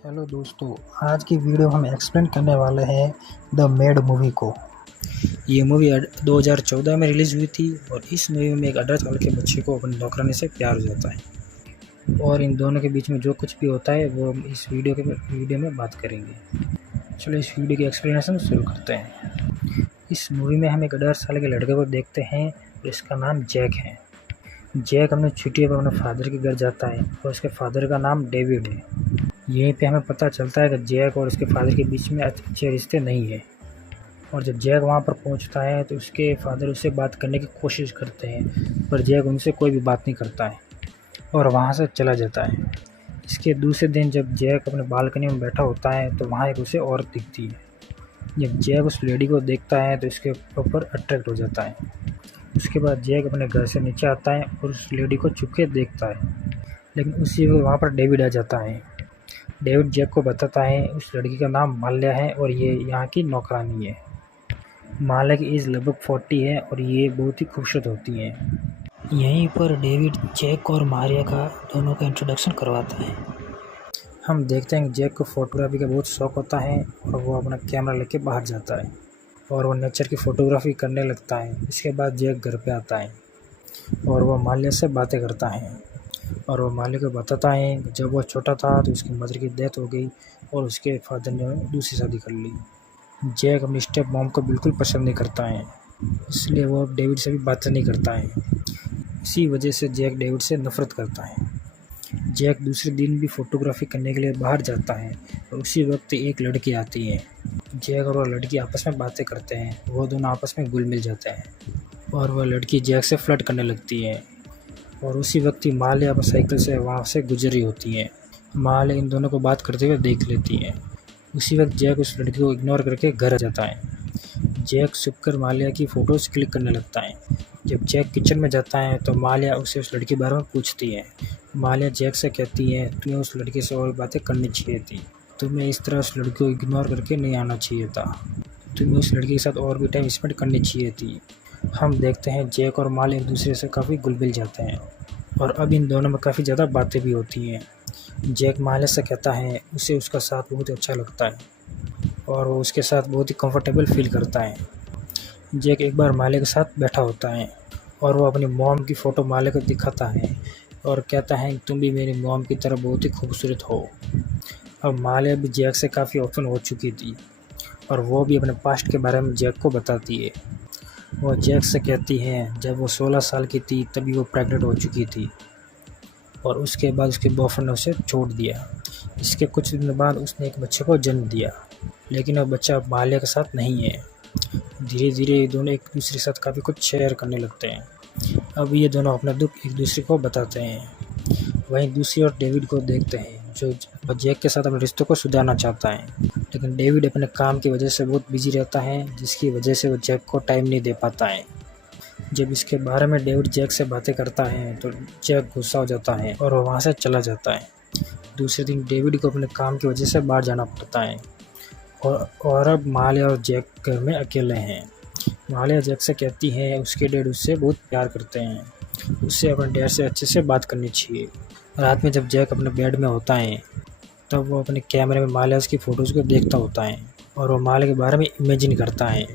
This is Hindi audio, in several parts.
हेलो दोस्तों, आज की वीडियो हम एक्सप्लेन करने वाले हैं द मेड मूवी को। ये मूवी 2014 में रिलीज़ हुई थी और इस मूवी में एक 18 साल के बच्चे को अपनी नौकरानी से प्यार हो जाता है और इन दोनों के बीच में जो कुछ भी होता है वो हम इस वीडियो में बात करेंगे। चलो इस वीडियो की एक्सप्लेनेशन शुरू करते हैं। इस मूवी में हम एक 18 साल के लड़के को देखते हैं और इसका नाम जैक है। जैक अपने छुट्टियों पर अपने फादर के घर जाता है और उसके फादर का नाम डेविड है। यहीं पे हमें पता चलता है कि जैक और उसके फादर के बीच में अच्छे रिश्ते नहीं है। और जब जैक वहाँ पर पहुँचता है तो उसके फादर उससे बात करने की कोशिश करते हैं, पर जैक उनसे कोई भी बात नहीं करता है और वहाँ से चला जाता है। इसके दूसरे दिन जब जैक अपने बालकनी में बैठा होता है तो वहाँ एक उसे औरत दिखती है। जब जैक उस लेडी को देखता है तो इसके ऊपर अट्रैक्ट हो जाता है। उसके बाद जैक अपने घर से नीचे आता है और उस लेडी को चुपके देखता है, लेकिन उसी वक्त वहाँ पर डेविड आ जाता है। डेविड जैक को बताता है उस लड़की का नाम माल्या है और ये यहाँ की नौकरानी है। माल्या की एज लगभग 40 है और ये बहुत ही खूबसूरत होती है। यहीं पर डेविड जैक और माल्या का दोनों का इंट्रोडक्शन करवाता है। हम देखते हैं कि जैक को फोटोग्राफी का बहुत शौक होता है और वो अपना कैमरा लेके बाहर जाता है और वो नेचर की फ़ोटोग्राफी करने लगता है। इसके बाद जैक घर पे आता है और वह माल्या से बातें करता है और वो माल्या को बताता है कि जब वो छोटा था तो उसकी मदर की डेथ हो गई और उसके फादर ने दूसरी शादी कर ली। जैक अपनी स्टेप मॉम को बिल्कुल पसंद नहीं करता है, इसलिए वो डेविड से भी बात नहीं करता है। इसी वजह से जैक डेविड से नफ़रत करता है। जैक दूसरे दिन भी फ़ोटोग्राफी करने के लिए बाहर जाता है और उसी वक्त एक लड़की आती है। जैक और वह लड़की आपस में बातें करते हैं, वो दोनों आपस में घुल मिल जाते हैं और वह लड़की जैक से फ्लर्ट करने लगती है। और उसी वक्त ही माल्या अपनी साइकिल से वहाँ से गुजर रही होती है। माल्या इन दोनों को बात करते हुए देख लेती है। उसी वक्त जैक उस लड़की को इग्नोर करके घर आ जाता है। जैक छुपकर माल्या की फ़ोटोज़ क्लिक करने लगता है। जब जैक किचन में जाता है तो माल्या उसे उस लड़की के बारे में पूछती है। माल्या जैक से कहती है तुम्हें उस लड़की से और बातें करनी चाहिए थी, तुम्हें इस तरह उस लड़की को इग्नोर करके नहीं आना चाहिए था, तुम्हें उस लड़की के साथ और भी टाइम स्पेंड करनी चाहिए थी। हम देखते हैं जैक और माल्या एक दूसरे से काफ़ी घुल मिल जाते हैं और अब इन दोनों में काफ़ी ज़्यादा बातें भी होती हैं। जैक माल्या से कहता है उसे उसका साथ बहुत ही अच्छा लगता है और वो उसके साथ बहुत ही कंफर्टेबल फील करता है। जैक एक बार माल्या के साथ बैठा होता है और वो अपनी मॉम की फ़ोटो माल्या को दिखाता है और कहता है तुम भी मेरी मॉम की तरह बहुत ही खूबसूरत हो। अब माल्या भी जैक से काफ़ी ओपन हो चुकी थी और वो भी अपने पास्ट के बारे में जैक को बताती है। वो जैक से कहती है जब वो 16 साल की थी तभी वो प्रेग्नेंट हो चुकी थी और उसके बाद उसके बॉयफ्रेंड ने उसे छोड़ दिया। इसके कुछ दिन बाद उसने एक बच्चे को जन्म दिया, लेकिन वो बच्चा माल्या के साथ नहीं है। धीरे धीरे ये दोनों एक दूसरे के साथ काफ़ी कुछ शेयर करने लगते हैं। अब ये दोनों अपना दुख एक दूसरे को बताते हैं। वहीं दूसरी ओर डेविड को देखते हैं जो जैक के साथ अपने रिश्तों को सुधारना चाहता है, लेकिन डेविड अपने काम की वजह से बहुत बिजी रहता है, जिसकी वजह से वो जैक को टाइम नहीं दे पाता है। जब इसके बारे में डेविड जैक से बातें करता है तो जैक गुस्सा हो जाता है और वो वहाँ से चला जाता है। दूसरे दिन डेविड को अपने काम की वजह से बाहर जाना पड़ता है और अब माल्या और जैक घर में अकेले हैं। माल्या जैक से कहती है उसके डैड उससे बहुत प्यार करते हैं, उससे अपने डैड से अच्छे से बात करनी चाहिए। रात में जब जैक अपने बेड में होता है तब वो अपने कैमरे में माल्या की फ़ोटोज़ को देखता होता है और वो माल्या के बारे में इमेजिन करता है।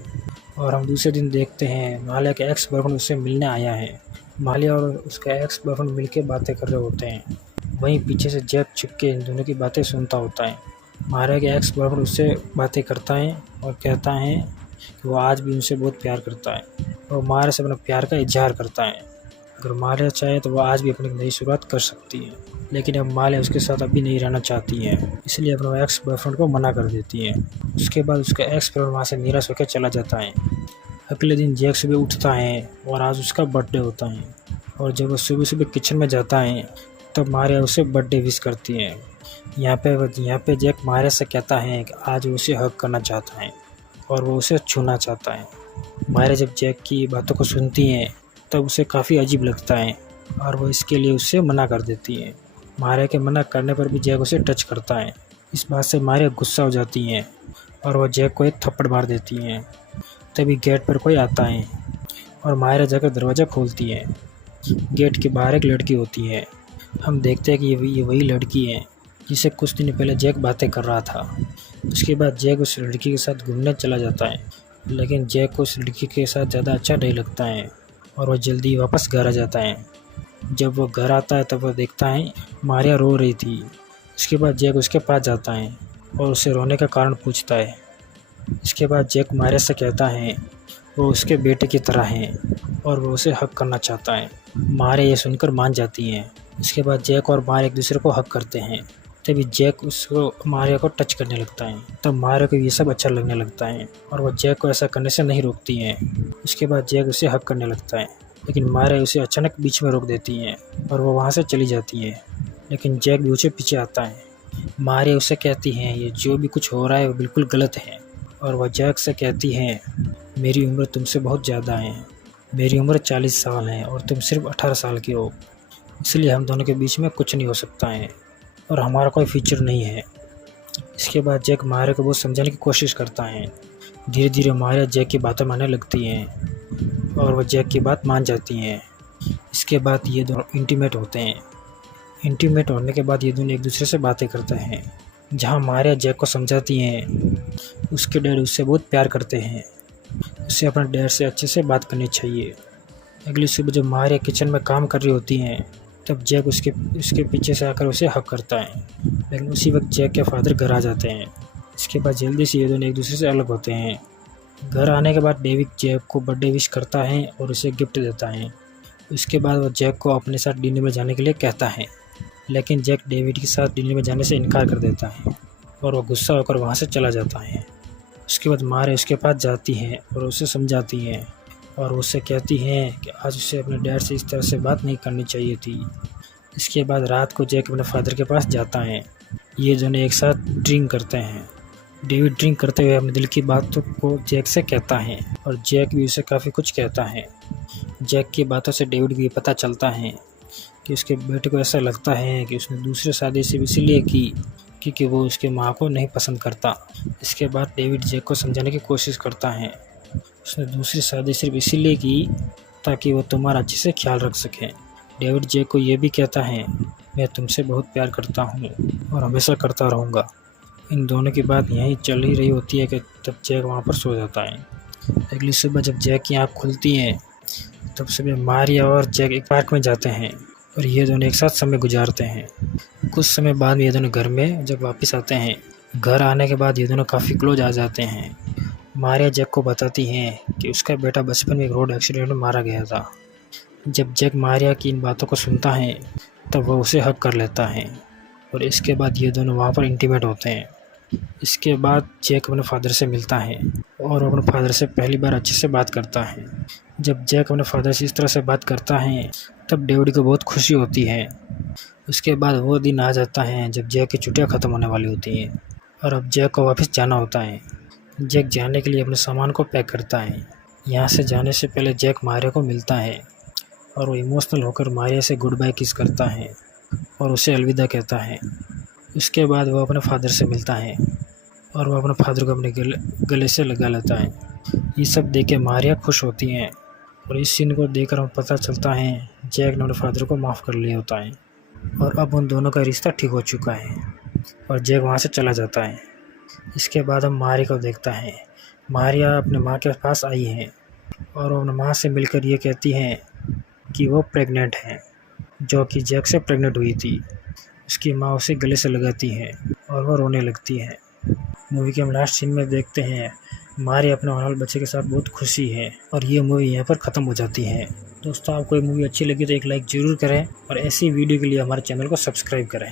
और हम दूसरे दिन देखते हैं माल्या के एक्स बॉयफ्रेंड उससे मिलने आया है। माल्या और उसका एक्स बॉयफ्रेंड मिलकर बातें कर रहे होते हैं। वहीं पीछे से जैक छिप के इन दोनों की बातें सुनता होता है। माल्या के एक्स बॉयफ्रेंड उससे बातें करता है और कहता है कि वो आज भी उनसे बहुत प्यार करता है और माल्या से अपना प्यार का इजहार करता है। अगर माल्या चाहे तो वह आज भी अपनी नई शुरुआत कर सकती है, लेकिन अब माल्या उसके साथ अभी नहीं रहना चाहती है, इसलिए अपने एक्स बॉयफ्रेंड को मना कर देती है। उसके बाद उसका एक्स बॉयफ्रेंड वहाँ से निराश होकर चला जाता है। अगले दिन जैक सुबह उठता है और आज उसका बर्थडे होता है और जब वो सुबह सुबह किचन में जाता है तब माल्या उसे बर्थडे विश करती है। यहाँ पे जैक माल्या से कहता है कि आज वो उसे हग करना चाहता है और वो उसे छूना चाहता है। माल्या जब जैक की बातों को सुनती है तब उसे काफ़ी अजीब लगता है और वो इसके लिए उससे मना कर देती है। माल्या के मना करने पर भी जैक उसे टच करता है। इस बात से माल्या गुस्सा हो जाती है और वह जैक को एक थप्पड़ मार देती है। तभी गेट पर कोई आता है और माल्या जाकर दरवाज़ा खोलती है। गेट के बाहर एक लड़की होती है। हम देखते हैं कि ये वही लड़की है जिससे कुछ दिन पहले जैक बातें कर रहा था। उसके बाद जैक उस लड़की के साथ घूमने चला जाता है, लेकिन जैक को उस लड़की के साथ ज़्यादा अच्छा नहीं लगता है और वह जल्दी वापस घर आ जाता है। जब वो घर आता है तब वह देखता है मारिया रो रही थी। उसके बाद जैक उसके पास जाता है और उसे रोने का कारण पूछता है। इसके बाद जैक मारिया से कहता है वो उसके बेटे की तरह है और वो उसे हक करना चाहता है। मारिया ये सुनकर मान जाती हैं। इसके बाद जैक और मारिया एक दूसरे को हक करते हैं। तभी जैक उसको मारिया को टच करने लगता है। तब मारिया को ये सब अच्छा लगने लगता है और वह जैक को ऐसा करने से नहीं रोकती हैं। उसके बाद जैक उसे हक करने लगता है, लेकिन मारिया उसे अचानक बीच में रोक देती हैं और वो वहाँ से चली जाती है। लेकिन जैक भी उसे पीछे आता है। मारिया उसे कहती हैं ये जो भी कुछ हो रहा है वो बिल्कुल गलत है और वह जैक से कहती हैं मेरी उम्र तुमसे बहुत ज़्यादा है। मेरी उम्र 40 साल है और तुम सिर्फ 18 साल की हो, इसलिए हम दोनों के बीच में कुछ नहीं हो सकता है और हमारा कोई फ्यूचर नहीं है। इसके बाद जैक मारिया को बहुत समझाने की कोशिश करता है। धीरे धीरे मारिया जैक की बातें मानने लगती हैं और वह जैक की बात मान जाती हैं। इसके बाद ये दोनों इंटीमेट होते हैं। इंटीमेट होने के बाद ये दोनों एक दूसरे से बातें करते हैं। जहाँ मारिया जैक को समझाती हैं उसके डैड उससे बहुत प्यार करते हैं, उसे अपने डैड से अच्छे से बात करनी चाहिए। अगली सुबह जब मारिया किचन में काम कर रही होती हैं तब जैक उसके पीछे से आकर उसे हक करता है, लेकिन उसी वक्त जैक के फादर घर आ जाते हैं। इसके बाद जल्दी से ये दोनों एक दूसरे से अलग होते हैं। घर आने के बाद डेविड जैक को बर्थडे विश करता है और उसे गिफ्ट देता है। उसके बाद वह जैक को अपने साथ डिनर में जाने के लिए कहता है, लेकिन जैक डेविड के साथ डिनर में जाने से इनकार कर देता है और वह गुस्सा होकर वहाँ से चला जाता है। उसके बाद मारिया उसके पास जाती हैं और उसे समझाती हैं और उससे कहती हैं कि आज उसे अपने डैड से इस तरह से बात नहीं करनी चाहिए थी। इसके बाद रात को जैक अपने फादर के पास जाता है। ये दोनों एक साथ ड्रिंक करते हैं। डेविड ड्रिंक करते हुए अपने दिल की बातों को जैक से कहता है और जैक भी उसे काफ़ी कुछ कहता है। जैक की बातों से डेविड को ये पता चलता है कि उसके बेटे को ऐसा लगता है कि उसने दूसरी शादी सिर्फ इसीलिए की क्योंकि वो उसके माँ को नहीं पसंद करता। इसके बाद डेविड जैक को समझाने की कोशिश करता है उसने दूसरी शादी सिर्फ इसीलिए की ताकि वो तुम्हारा अच्छे से ख्याल रख सकें। डेविड जैक को ये भी कहता है मैं तुमसे बहुत प्यार करता हूँ और हमेशा करता रहूँगा। इन दोनों की बात यहीं चल ही रही होती है कि तब जैक वहाँ पर सो जाता है। अगली सुबह जब जैक की आँख खुलती हैं तब सुबह मारिया और जैक एक पार्क में जाते हैं और ये दोनों एक साथ समय गुजारते हैं। कुछ समय बाद ये दोनों घर में जब वापस आते हैं, घर आने के बाद ये दोनों काफ़ी क्लोज आ जाते हैं। मारिया जैक को बताती हैं कि उसका बेटा बचपन में एक रोड एक्सीडेंट में मारा गया था। जब जैक मारिया की इन बातों को सुनता है तब वह उसे हक कर लेता है और इसके बाद ये दोनों वहाँ पर इंटीमेट होते हैं। इसके बाद जैक अपने फादर से मिलता है और अपने फादर से पहली बार अच्छे से बात करता है। जब जैक अपने फादर से इस तरह से बात करता है तब डेविड को बहुत खुशी होती है। उसके बाद वो दिन आ जाता है जब जैक की छुट्टियाँ ख़त्म होने वाली होती हैं और अब जैक को वापस जाना होता है। जैक जाने के लिए अपने सामान को पैक करता है। यहाँ से जाने से पहले जैक मारिया को मिलता है और वो इमोशनल होकर मारिया से गुड बाय किस करता है और उसे अलविदा कहता है। उसके बाद वो अपने फादर से मिलता है और वो अपने फादर को अपने गले से लगा लेता है। ये सब देख के मारिया खुश होती हैं और इस सीन को देखकर हमें पता चलता है जैक ने अपने फादर को माफ़ कर लिया होता है और अब उन दोनों का रिश्ता ठीक हो चुका है और जैक वहाँ से चला जाता है। इसके बाद हम मारिया को देखता है। मारिया अपने माँ के पास आई है और वो अपने माँ से मिलकर ये कहती हैं कि वो प्रेग्नेंट हैं, जो कि जैक से प्रेग्नेंट हुई थी। उसकी माँ उसे गले से लगाती है और वो रोने लगती है। मूवी के हम लास्ट सीन में देखते हैं मारिया अपने होने वाले बच्चे के साथ बहुत खुशी है और ये मूवी यहाँ पर ख़त्म हो जाती है। दोस्तों, आपको ये मूवी अच्छी लगी तो एक लाइक ज़रूर करें और ऐसी वीडियो के लिए हमारे चैनल को सब्सक्राइब करें।